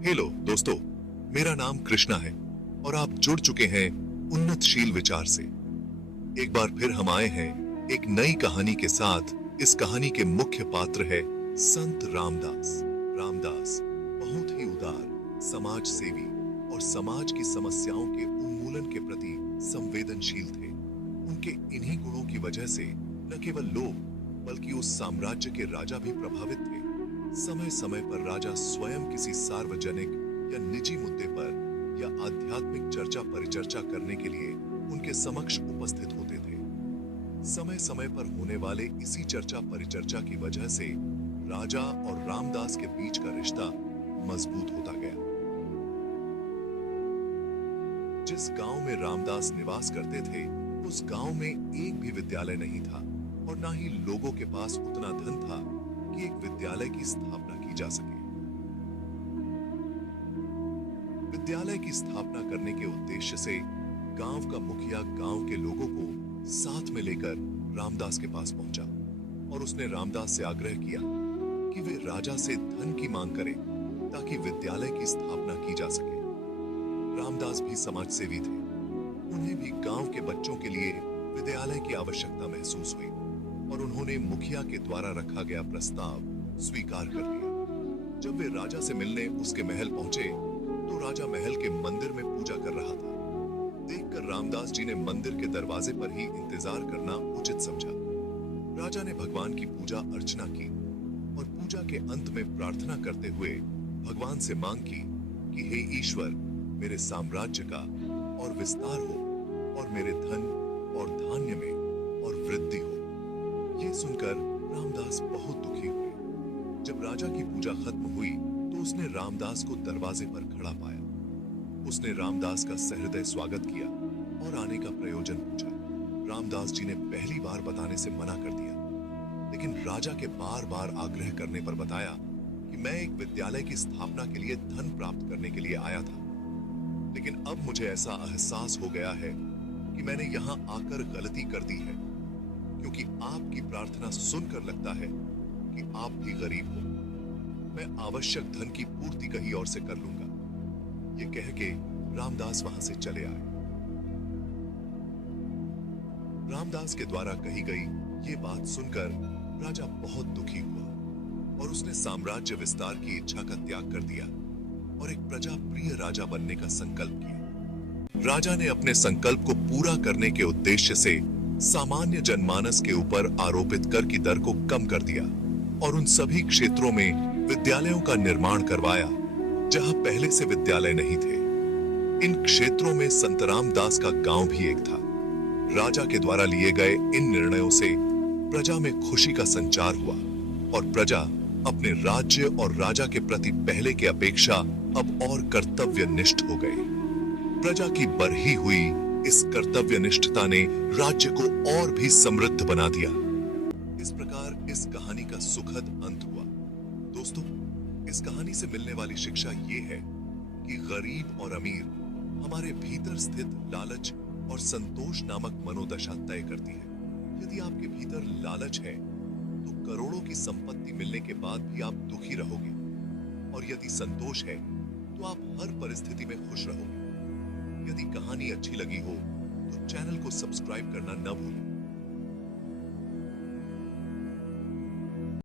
Hello दोस्तों, मेरा नाम कृष्णा है और आप जुड़ चुके हैं उन्नतशील विचार से। एक बार फिर हम आए हैं एक नई कहानी के साथ। इस कहानी के मुख्य पात्र है संत रामदास। रामदास बहुत ही उदार, समाज सेवी और समाज की समस्याओं के उन्मूलन के प्रति संवेदनशील थे। उनके इन्हीं गुणों की वजह से न केवल लोग बल्कि उस साम्राज्य के राजा भी प्रभावित थे। समय समय पर राजा स्वयं किसी सार्वजनिक या निजी मुद्दे पर या आध्यात्मिक चर्चा परिचर्चा करने के लिए उनके समक्ष उपस्थित होते थे। समय समय पर होने वाले इसी चर्चा परिचर्चा की वजह से राजा और रामदास के बीच का रिश्ता मजबूत होता गया। जिस गांव में रामदास निवास करते थे, उस गांव में एक भी विद्यालय नहीं था और ना ही लोगों के पास उतना धन था कि एक विद्यालय की स्थापना की जा सके। विद्यालय की स्थापना करने के उद्देश्य से गांव का मुखिया गांव के लोगों को साथ में लेकर रामदास के पास पहुंचा और उसने रामदास से आग्रह किया कि वे राजा से धन की मांग करें ताकि विद्यालय की स्थापना की जा सके। रामदास भी समाज सेवी थे। उन्हें भी गांव के बच्चों के लिए विद्यालय की आवश्यकता महसूस हुई और उन्होंने मुखिया के द्वारा रखा गया प्रस्ताव स्वीकार कर लिया। जब वे राजा से मिलने उसके महल पहुंचे तो राजा महल के मंदिर में पूजा कर रहा था। देखकर रामदास जी ने मंदिर के दरवाजे पर ही इंतजार करना उचित समझा। राजा ने भगवान की पूजा अर्चना की और पूजा के अंत में प्रार्थना करते हुए भगवान से मांग की कि हे ईश्वर, मेरे साम्राज्य का और विस्तार हो और मेरे धन और धान्य में और वृद्धि हो। ये सुनकर रामदास बहुत दुखी हुए। जब राजा की पूजा खत्म हुई तो उसने रामदास को दरवाजे पर खड़ा पाया। उसने रामदास का सहृदय स्वागत किया और आने का प्रयोजन पूछा। रामदास जी ने पहली बार बताने से मना कर दिया, लेकिन राजा के बार बार आग्रह करने पर बताया कि मैं एक विद्यालय की स्थापना के लिए धन प्राप्त करने के लिए आया था, लेकिन अब मुझे ऐसा एहसास हो गया है कि मैंने यहाँ आकर गलती कर दी है, क्योंकि आपकी प्रार्थना सुनकर लगता है कि आप भी गरीब हो। मैं आवश्यक धन की पूर्ति कहीं और से कर लूंगा। ये कह के रामदास वहां से चले आए। रामदास के द्वारा कही गई ये बात सुनकर राजा बहुत दुखी हुआ और उसने साम्राज्य विस्तार की इच्छा का त्याग कर दिया और एक प्रजा प्रिय राजा बनने का संकल्प किया। राजा ने अपने संकल्प को पूरा करने के उद्देश्य से सामान्य जनमानस के ऊपर आरोपित कर की दर को कम कर दिया और उन सभी क्षेत्रों में विद्यालयों का निर्माण करवाया जहां पहले से विद्यालय नहीं थे। इन क्षेत्रों में संत रामदास का गांव भी एक था। राजा के द्वारा लिए गए इन निर्णयों से प्रजा में खुशी का संचार हुआ और प्रजा अपने राज्य और राजा के प्रति पहले की अपेक्षा अब और कर्तव्यनिष्ठ हो गई। प्रजा की बढ़ी हुई इस कर्तव्यनिष्ठता ने राज्य को और भी समृद्ध बना दिया। इस प्रकार इस कहानी का सुखद अंत हुआ। दोस्तों, इस कहानी से मिलने वाली शिक्षा ये है कि गरीब और अमीर हमारे भीतर स्थित लालच और संतोष नामक मनोदशा तय करती है। यदि आपके भीतर लालच है तो करोड़ों की संपत्ति मिलने के बाद भी आप दुखी रहोगे, और यदि संतोष है तो आप हर परिस्थिति में खुश रहोगे। यदि कहानी अच्छी लगी हो तो चैनल को सब्सक्राइब करना न भूलें।